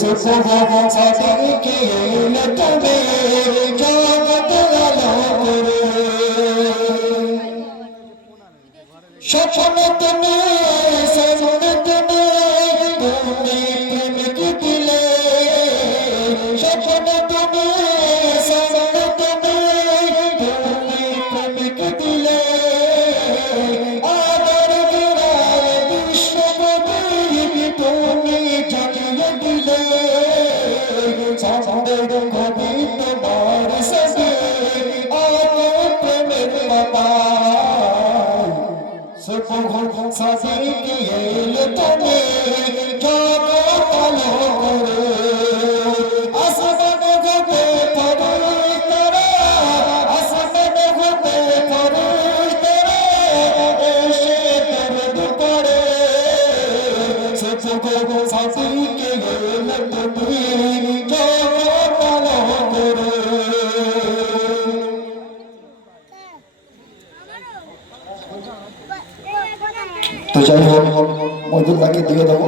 सुबह सदके लटके जगत आलो करे স্বপ্ন তুমি স্বপ্ন তুমি তুমি প্রেমিক দিলে স্বপ্ন তুমি স্বপ্ন তুমি তুমি প্রেমিক দিলে আদর গড়ায় বিশ্বকবি তুমি জানিয়ে দিলে চাঁদের কবি তোমার সবে আলো প্রেমের বাবা सुबह सदके लटके जगत आलो करे आसमान होते फरिश्तारा आसमान होते फरिश्तारा एसे दर्द करे सुबह सदके लटके जगत आलो करे तो যাই হোক মজুরদাকে দিয়ে দেবো।